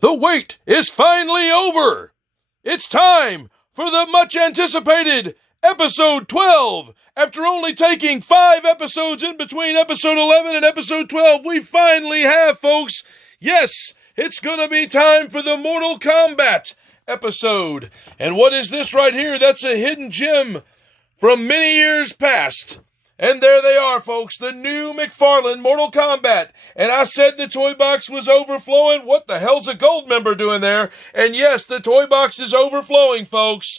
The wait is finally over! It's time for the much-anticipated Episode 12! After only taking 5 episodes in between Episode 11 and Episode 12, we finally have, folks! Yes, it's gonna be time for the Mortal Kombat episode. And what is this right here? That's a hidden gem from many years past. And there they are, folks, the new Mcfarlane Mortal Kombat. And I said the toy box was overflowing. What the hell's a gold member doing there? And yes, the toy box is overflowing, folks.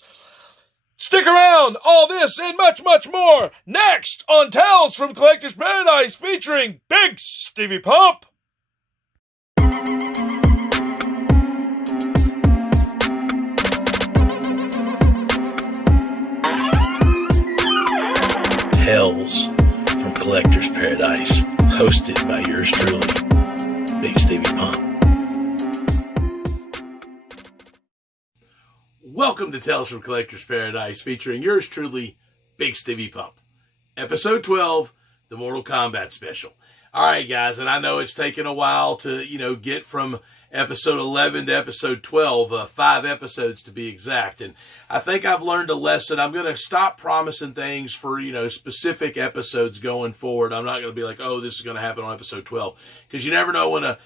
Stick around. All this and much, much more next on Tales from Collector's Paradise featuring Big Stevie Pump. Tales from Collector's Paradise, hosted by yours truly, Big Stevie Pump. Welcome to Tales from Collector's Paradise, featuring yours truly, Big Stevie Pump. Episode 12, the Mortal Kombat special. All right, guys, and I know it's taken a while to, get from episode 11 to episode 12, 5 episodes to be exact. And I think I've learned a lesson. I'm going to stop promising things for, specific episodes going forward. I'm not going to be like, oh, this is going to happen on episode 12. Because you never know when a,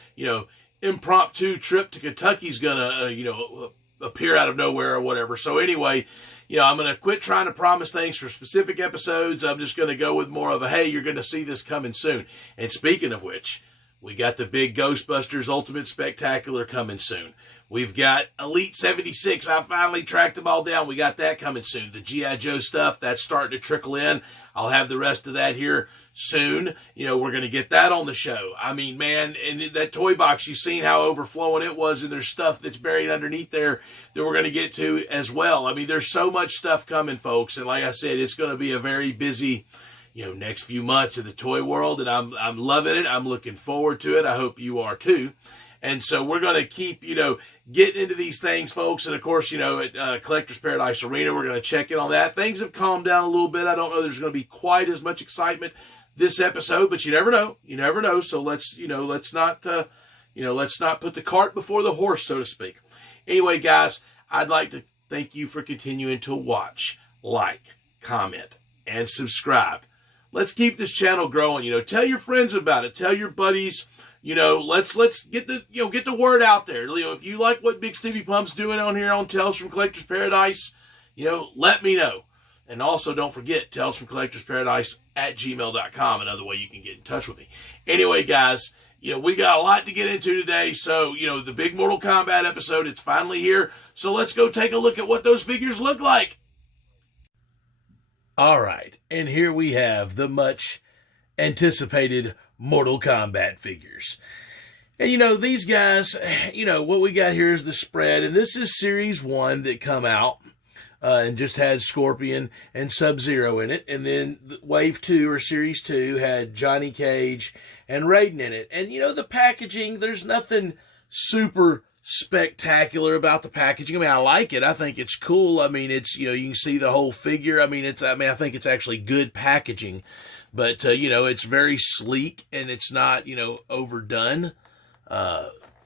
impromptu trip to Kentucky's going to, appear out of nowhere or whatever. So anyway, I'm going to quit trying to promise things for specific episodes. I'm just going to go with more of a, hey, you're going to see this coming soon. And speaking of which, we got the big Ghostbusters Ultimate Spectacular coming soon. We've got Elite 76. I finally tracked them all down. We got that coming soon. The G.I. Joe stuff, that's starting to trickle in. I'll have the rest of that here soon. We're going to get that on the show. I mean, man, and that toy box, you've seen how overflowing it was, and there's stuff that's buried underneath there that we're going to get to as well. I mean, there's so much stuff coming, folks. And like I said, it's going to be a very busy next few months in the toy world, and I'm loving it. I'm looking forward to it. I hope you are too. And so we're going to keep, getting into these things, folks. And of course, at Collector's Paradise Arena, we're going to check in on that. Things have calmed down a little bit. I don't know there's going to be quite as much excitement this episode, but you never know. You never know. So let's not put the cart before the horse, so to speak. Anyway, guys, I'd like to thank you for continuing to watch, like, comment, and subscribe. Let's keep this channel growing. Tell your friends about it. Tell your buddies. Let's get the word out there. If you like what Big Stevie Pump's doing on here on Tales from Collector's Paradise, let me know. And also, don't forget, talesfromcollectorsparadise@gmail.com, another way you can get in touch with me. Anyway, guys, we got a lot to get into today. So, the big Mortal Kombat episode, it's finally here. So let's go take a look at what those figures look like. All right, and here we have the much anticipated Mortal Kombat figures. And these guys, what we got here is the spread, and this is Series 1 that come out and just had Scorpion and Sub-Zero in it, and then Wave 2 or Series 2 had Johnny Cage and Raiden in it. And the packaging, there's nothing super spectacular about the packaging. I mean, I like it. I think it's cool. I mean, it's, you can see the whole figure. I think it's actually good packaging, but, it's very sleek and it's not, overdone.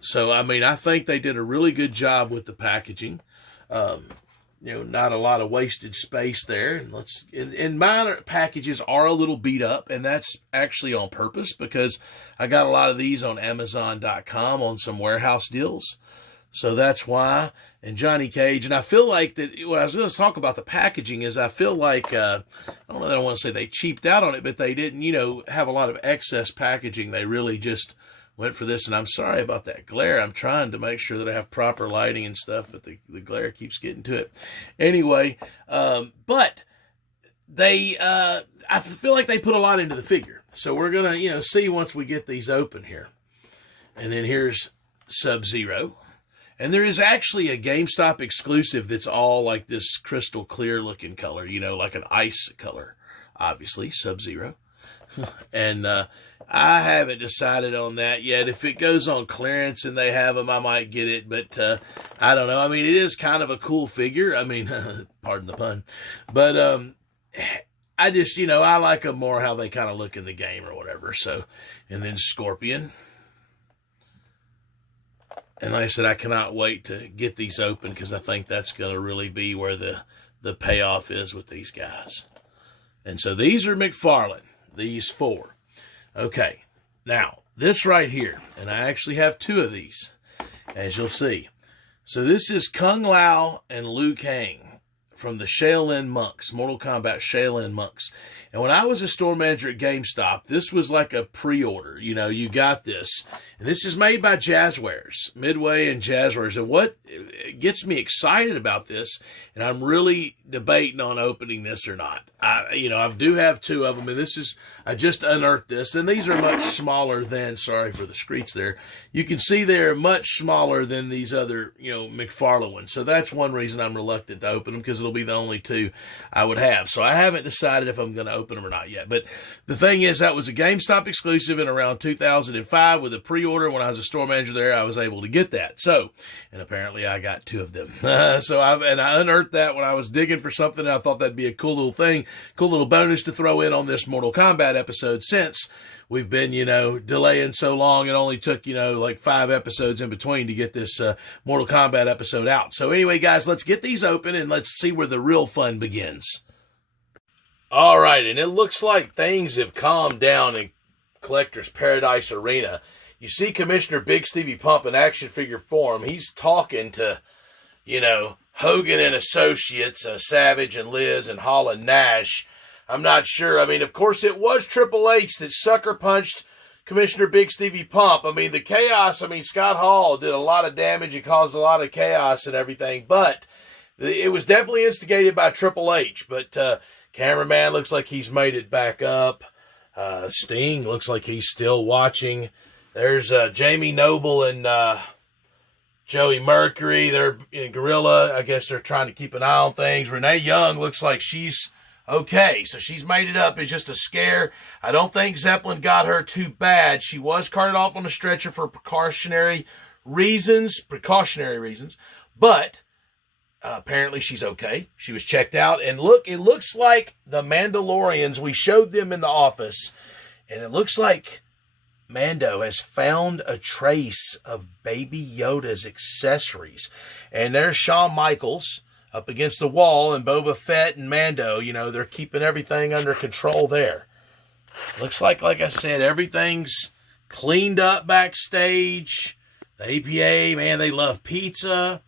So, I think they did a really good job with the packaging. Not a lot of wasted space there. And mine packages are a little beat up, and that's actually on purpose because I got a lot of these on Amazon.com on some warehouse deals. So that's why. And Johnny Cage, and I feel like that what I was going to talk about the packaging is I feel like, I don't know that I want to say they cheaped out on it, but they didn't, have a lot of excess packaging. They really just went for this, and I'm sorry about that glare. I'm trying to make sure that I have proper lighting and stuff, but the glare keeps getting to it. Anyway, but they, I feel like they put a lot into the figure. So we're going to, see once we get these open here. And then here's Sub-Zero. And there is actually a GameStop exclusive that's all like this crystal clear looking color, like an ice color, obviously, Sub-Zero. And I haven't decided on that yet. If it goes on clearance and they have them, I might get it. But I don't know. I mean, it is kind of a cool figure. I mean, pardon the pun. But I just, I like them more how they kind of look in the game or whatever. So, and then Scorpion. And like I said, I cannot wait to get these open because I think that's going to really be where the payoff is with these guys. And so these are Mcfarlane, these 4. Okay, now this right here, and I actually have 2 of these, as you'll see. So this is Kung Lao and Liu Kang from the Shaolin Monks, Mortal Kombat Shaolin Monks. And when I was a store manager at GameStop, this was like a pre-order. You know, you got this. And this is made by Jazzwares, Midway and Jazzwares. And what gets me excited about this, and I'm really debating on opening this or not. I do have 2 of them, and I just unearthed this, and these are much smaller than, sorry for the screech there, you can see they're much smaller than these other, Mcfarlane ones. So that's one reason I'm reluctant to open them, because it'll be the only 2 I would have. So I haven't decided if I'm going to open them or not yet. But the thing is, that was a GameStop exclusive in around 2005 with a pre-order. When I was a store manager there, I was able to get that. So, and apparently I got 2 of them. I unearthed that when I was digging for something. I thought that'd be a cool little thing, cool little bonus to throw in on this Mortal Kombat episode, since we've been, delaying so long. It only took, like 5 episodes in between to get this Mortal Kombat episode out. So anyway, guys, let's get these open and let's see where the real fun begins. All right, and it looks like things have calmed down in Collector's Paradise Arena. You see Commissioner Big Stevie Pump in action figure form. He's talking to, Hogan and Associates, Savage and Liz and Hall and Nash. I'm not sure. I mean, of course, it was Triple H that sucker punched Commissioner Big Stevie Pump. I mean, the chaos, Scott Hall did a lot of damage and caused a lot of chaos and everything, but it was definitely instigated by Triple H. But cameraman looks like he's made it back up. Sting looks like he's still watching. There's Jamie Noble and Joey Mercury. They're in Gorilla. I guess they're trying to keep an eye on things. Renee Young looks like she's okay, so she's made it up. It's just a scare. I don't think Zeppelin got her too bad. She was carted off on a stretcher for precautionary reasons, but apparently she's okay. She was checked out. And look, it looks like the Mandalorians, we showed them in the office, and it looks like Mando has found a trace of Baby Yoda's accessories. And there's Shawn Michaels up against the wall, and Boba Fett and Mando, they're keeping everything under control there. Looks like I said, everything's cleaned up backstage. The APA, man, they love pizza.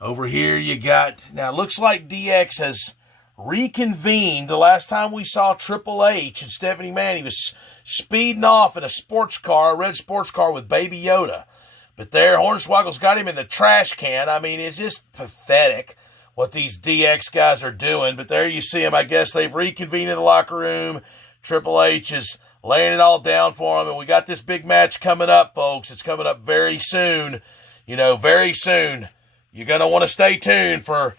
Over here you got, now it looks like DX has reconvened. The last time we saw Triple H and Stephanie Manning was speeding off in a sports car, a red sports car with Baby Yoda. But there, Hornswoggle's got him in the trash can. It's just pathetic what these DX guys are doing. But there you see them. I guess they've reconvened in the locker room. Triple H is laying it all down for them. And we got this big match coming up, folks. It's coming up very soon. Very soon. You're going to want to stay tuned for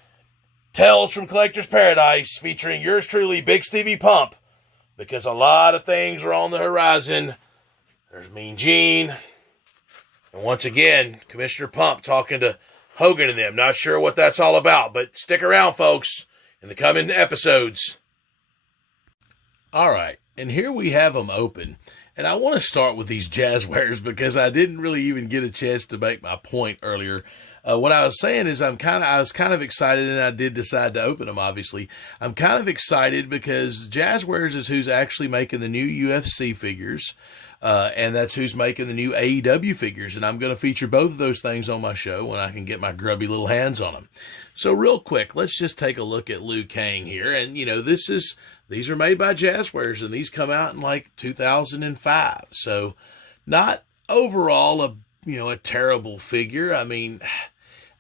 Tales from Collector's Paradise featuring yours truly, Big Stevie Pump, because a lot of things are on the horizon. There's Mean Gene. And once again, Commissioner Pump talking to Hogan and them. Not sure what that's all about, but stick around, folks, in the coming episodes. All right, and here we have them open. And I want to start with these Jazzwares because I didn't really even get a chance to make my point earlier. What I was saying is I was kind of excited, and I did decide to open them, obviously. I'm kind of excited because Jazzwares is who's actually making the new UFC figures, and that's who's making the new AEW figures, and I'm going to feature both of those things on my show when I can get my grubby little hands on them. So real quick, let's just take a look at Liu Kang here, and, these are made by Jazzwares, and these come out in, 2005, so not overall a terrible figure.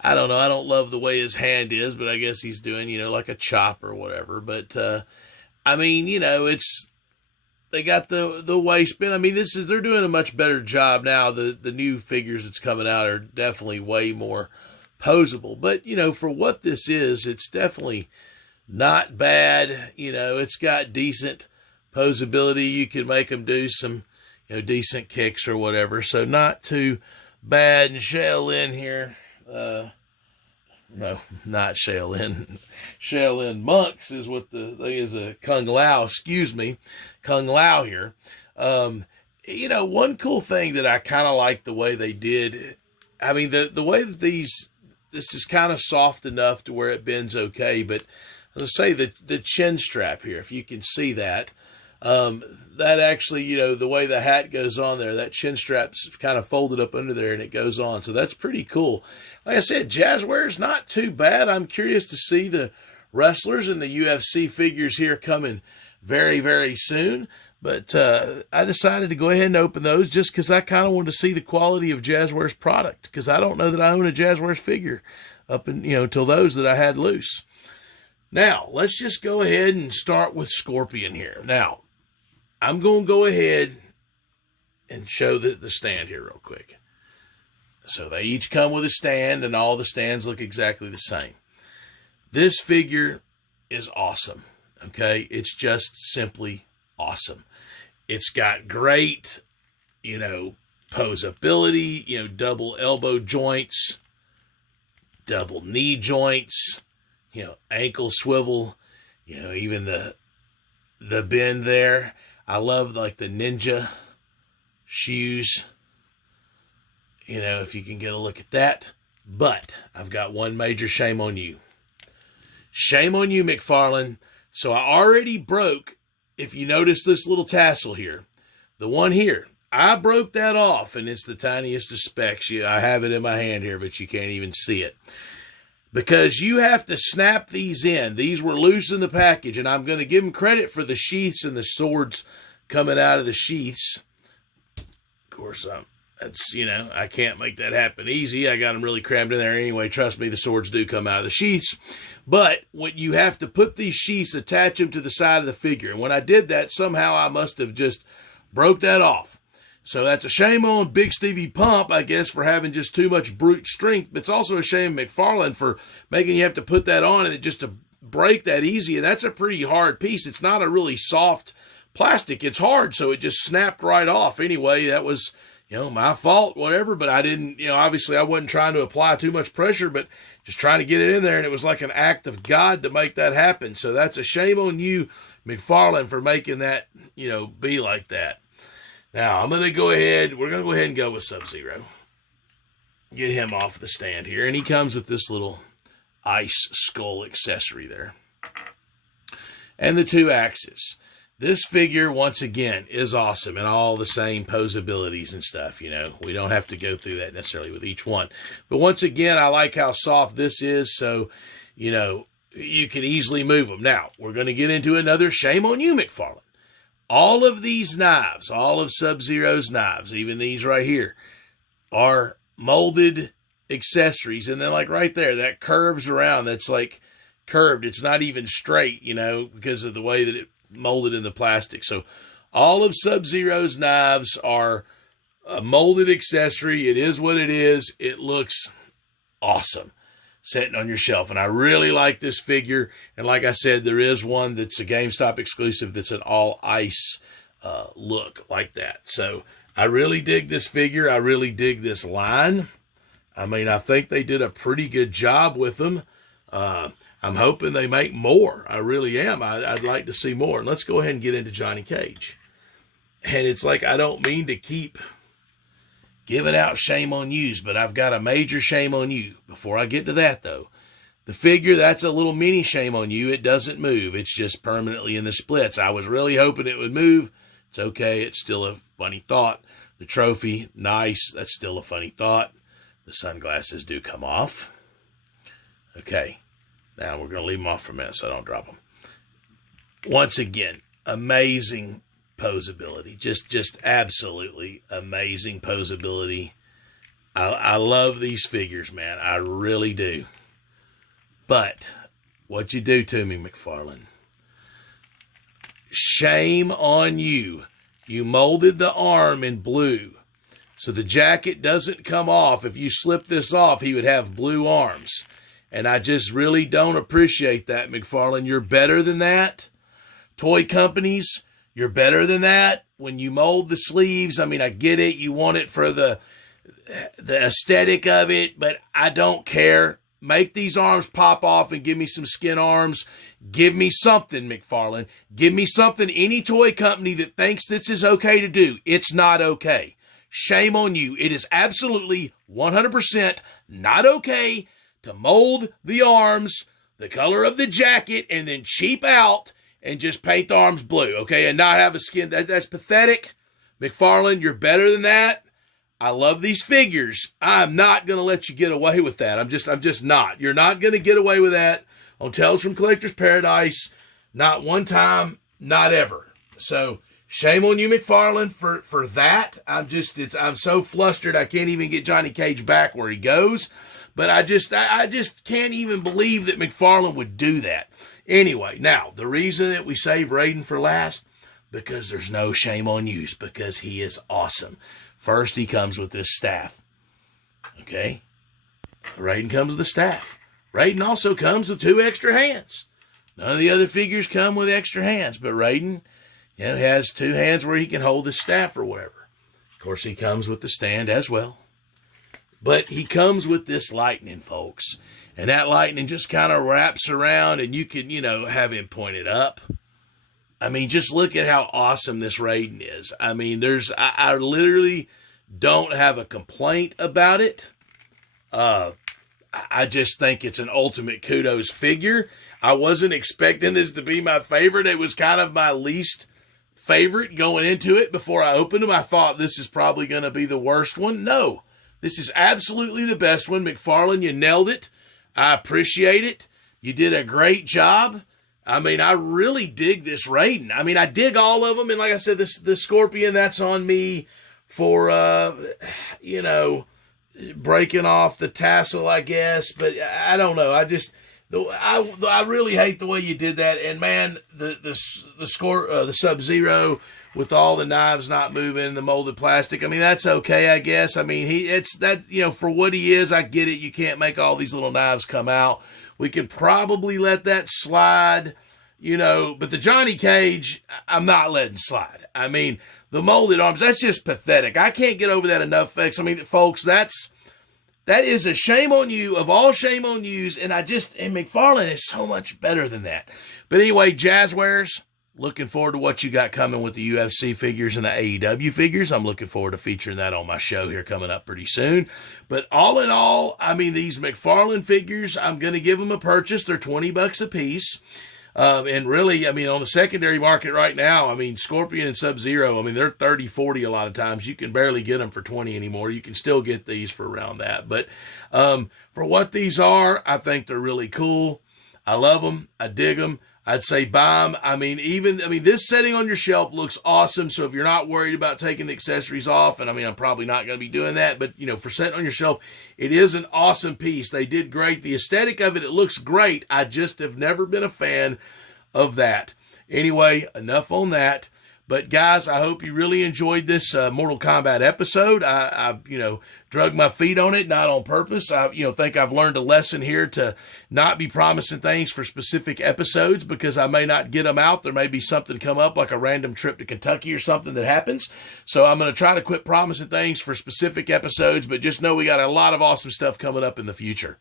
I don't know. I don't love the way his hand is, but I guess he's doing, like a chop or whatever. But, they got the waistband. They're doing a much better job now. The new figures that's coming out are definitely way more posable. But, for what this is, it's definitely not bad. It's got decent posability. You can make them do some, decent kicks or whatever. So not too bad. And Shaolin here. No, not Shaolin. Shaolin Monks is what the thing is. Kung Lao, Kung Lao here. One cool thing that I kind of like the way they did, I mean, the way that this is kind of soft enough to where it bends okay, but as I say, the chin strap here, if you can see that, that actually, you know, the way the hat goes on there, that chin strap's kind of folded up under there and it goes on. So that's pretty cool. Like I said, Jazzware's not too bad. I'm curious to see the wrestlers and the UFC figures here coming very, very soon. But I decided to go ahead and open those just because I kind of wanted to see the quality of Jazzware's product, because I don't know that I own a Jazzware's figure up in, you know, till those that I had loose. Now, let's just go ahead and start with Scorpion here. Now, I'm going to go ahead and show the stand here real quick. So they each come with a stand, and all the stands look exactly the same. This figure is awesome, okay? It's just simply awesome. It's got great, you know, posability, you know, double elbow joints, double knee joints, you know, ankle swivel, you know, even the bend there. I love like the ninja shoes, you know, if you can get a look at that. But I've got one major shame on you. Shame on you, Mcfarlane. So I already broke, if you notice this little tassel here, the one here, I broke that off, and it's the tiniest of specks. I have it in my hand here, but you can't even see it. Because you have to snap these in. These were loose in the package, and I'm going to give them credit for the sheaths and the swords coming out of the sheaths. Of course, that's, you know, I can't make that happen easy. I got them really crammed in there anyway. Trust me, the swords do come out of the sheaths. But when you have to put these sheaths, attach them to the side of the figure. And when I did that, somehow I must have just broke that off. So that's a shame on Big Stevie Pump, I guess, for having just too much brute strength. But it's also a shame Mcfarlane for making you have to put that on and it just to break that easy. And that's a pretty hard piece. It's not a really soft plastic. It's hard, so it just snapped right off. Anyway, that was, you know, my fault, whatever. But I didn't, you know, obviously I wasn't trying to apply too much pressure, but just trying to get it in there. And it was like an act of God to make that happen. So that's a shame on you, Mcfarlane, for making that, you know, be like that. Now, we're going to go ahead and go with Sub-Zero. Get him off the stand here. And he comes with this little ice skull accessory there. And the two axes. This figure, once again, is awesome and all the same posabilities and stuff, you know. We don't have to go through that necessarily with each one. But once again, I like how soft this is, so, you know, you can easily move them. Now, we're going to get into another shame on you, Mcfarlane. All of these knives, all of Sub-Zero's knives, even these right here, are molded accessories. And then like right there, that curves around, that's like curved. It's not even straight, you know, because of the way that it molded in the plastic. So all of Sub-Zero's knives are a molded accessory. It is what it is. It looks awesome sitting on your shelf. And I really like this figure. And like I said, there is one that's a GameStop exclusive that's an all ice look like that. So I really dig this figure. I really dig this line. I mean, I think they did a pretty good job with them. I'm hoping they make more. I really am. I'd like to see more. And let's go ahead and get into Johnny Cage. And it's like, I don't mean to keep giving out shame on yous, but I've got a major shame on you. Before I get to that, though, the figure, that's a little mini shame on you. It doesn't move. It's just permanently in the splits. I was really hoping it would move. It's okay. It's still a funny thought. The trophy, nice. That's still a funny thought. The sunglasses do come off. Okay. Now, we're going to leave them off for a minute so I don't drop them. Once again, amazing posability. Just absolutely amazing posability. I love these figures, man. I really do. But what you do to me, Mcfarlane. Shame on you. You molded the arm in blue. So the jacket doesn't come off. If you slip this off, he would have blue arms. And I just really don't appreciate that, Mcfarlane. You're better than that. Toy companies, you're better than that. When you mold the sleeves, I mean, I get it. You want it for the aesthetic of it, but I don't care. Make these arms pop off and give me some skin arms. Give me something, Mcfarlane. Give me something. Any toy company that thinks this is okay to do, it's not okay. shame on you. It is absolutely 100% not okay to mold the arms the color of the jacket and then cheap out and just paint the arms blue, okay, and not have a skin. That's pathetic. Mcfarlane, you're better than that. I love these figures. I'm not going to let you get away with that. I'm just not. You're not going to get away with that on Tales from Collector's Paradise. Not one time, not ever. So shame on you, Mcfarlane, for that. I'm so flustered I can't even get Johnny Cage back where he goes. But I just can't even believe that Mcfarlane would do that. Anyway, now, the reason that we save Raiden for last, because there's no shame on yous, because he is awesome. First, he comes with this staff. Okay? Raiden comes with the staff. Raiden also comes with 2 extra hands. None of the other figures come with extra hands, but Raiden, has 2 hands where he can hold his staff or whatever. Of course, he comes with the stand as well. But he comes with this lightning, folks. And that lightning just kind of wraps around and you can, have him pointed up. I mean, just look at how awesome this Raiden is. I mean, I literally don't have a complaint about it. I just think it's an ultimate kudos figure. I wasn't expecting this to be my favorite. It was kind of my least favorite going into it. Before I opened them, I thought this is probably going to be the worst one. No. This is absolutely the best one. Mcfarlane, you nailed it. I appreciate it. You did a great job. I mean, I really dig this Raiden. I mean, I dig all of them. And like I said, the Scorpion, that's on me for, breaking off the tassel, I guess. But I don't know. I really hate the way you did that. And man, the Sub-Zero with all the knives not moving, the molded plastic. I mean, that's okay, I guess. I mean, for what he is, I get it. You can't make all these little knives come out. We can probably let that slide, but the Johnny Cage, I'm not letting slide. I mean, the molded arms, that's just pathetic. I can't get over that enough, folks. I mean, folks, that is a shame on you of all shame on yous, and Mcfarlane is so much better than that. But anyway, Jazzwares, looking forward to what you got coming with the UFC figures and the AEW figures. I'm looking forward to featuring that on my show here coming up pretty soon. But all in all, I mean, these Mcfarlane figures, I'm going to give them a purchase. They're $20 a piece. And really, I mean, on the secondary market right now, I mean, Scorpion and Sub-Zero, I mean, they're 30, 40 a lot of times. You can barely get them for 20 anymore. You can still get these for around that. But for what these are, I think they're really cool. I love them. I dig them. I'd say buy them. I mean, this setting on your shelf looks awesome. So if you're not worried about taking the accessories off, and I mean, I'm probably not going to be doing that, but for setting on your shelf, it is an awesome piece. They did great. The aesthetic of it looks great. I just have never been a fan of that. Anyway, enough on that. But guys, I hope you really enjoyed this Mortal Kombat episode. I drug my feet on it, not on purpose. I think I've learned a lesson here to not be promising things for specific episodes because I may not get them out. There may be something come up like a random trip to Kentucky or something that happens. So I'm going to try to quit promising things for specific episodes, but just know we got a lot of awesome stuff coming up in the future.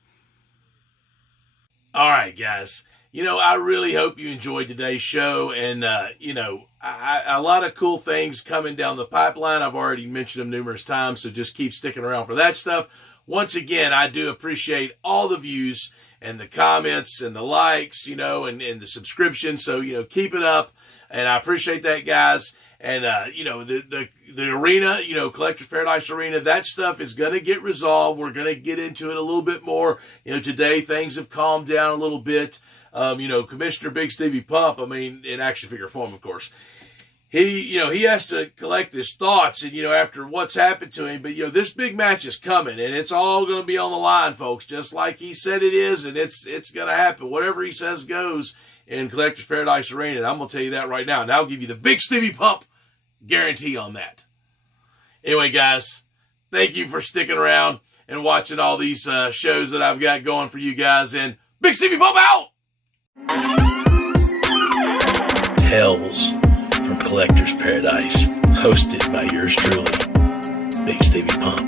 All right, guys. I really hope you enjoyed today's show, and, a lot of cool things coming down the pipeline. I've already mentioned them numerous times, so just keep sticking around for that stuff. Once again, I do appreciate all the views and the comments and the likes, and the subscriptions, so, keep it up, and I appreciate that, guys. And, the arena, Collector's Paradise Arena, that stuff is going to get resolved. We're going to get into it a little bit more. Today things have calmed down a little bit. Commissioner Big Stevie Pump, in action figure form, of course, he has to collect his thoughts and, after what's happened to him. But, this big match is coming and it's all going to be on the line, folks, just like he said it is. And it's going to happen. Whatever he says goes in Collector's Paradise Arena. And I'm going to tell you that right now. And I'll give you the Big Stevie Pump guarantee on that. Anyway, guys, thank you for sticking around and watching all these shows that I've got going for you guys. And Big Stevie Pump out! Tales from Collector's Paradise, hosted by yours truly, Big Stevie Pump.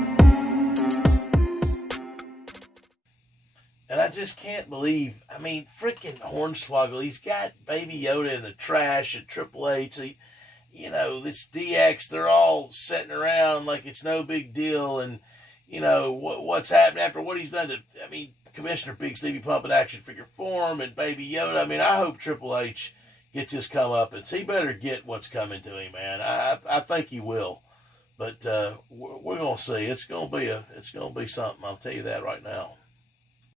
And I just can't believe, freaking Hornswoggle, he's got Baby Yoda in the trash at Triple H. you know, this DX, they're all sitting around like it's no big deal. And, you know, what's happened after what he's done to, I mean, Commissioner Big Stevie Pump in action figure form and Baby Yoda. I mean, I hope Triple H gets his comeuppance. He better get what's coming to him, man. I think he will. But we're gonna see. It's gonna be something. I'll tell you that right now.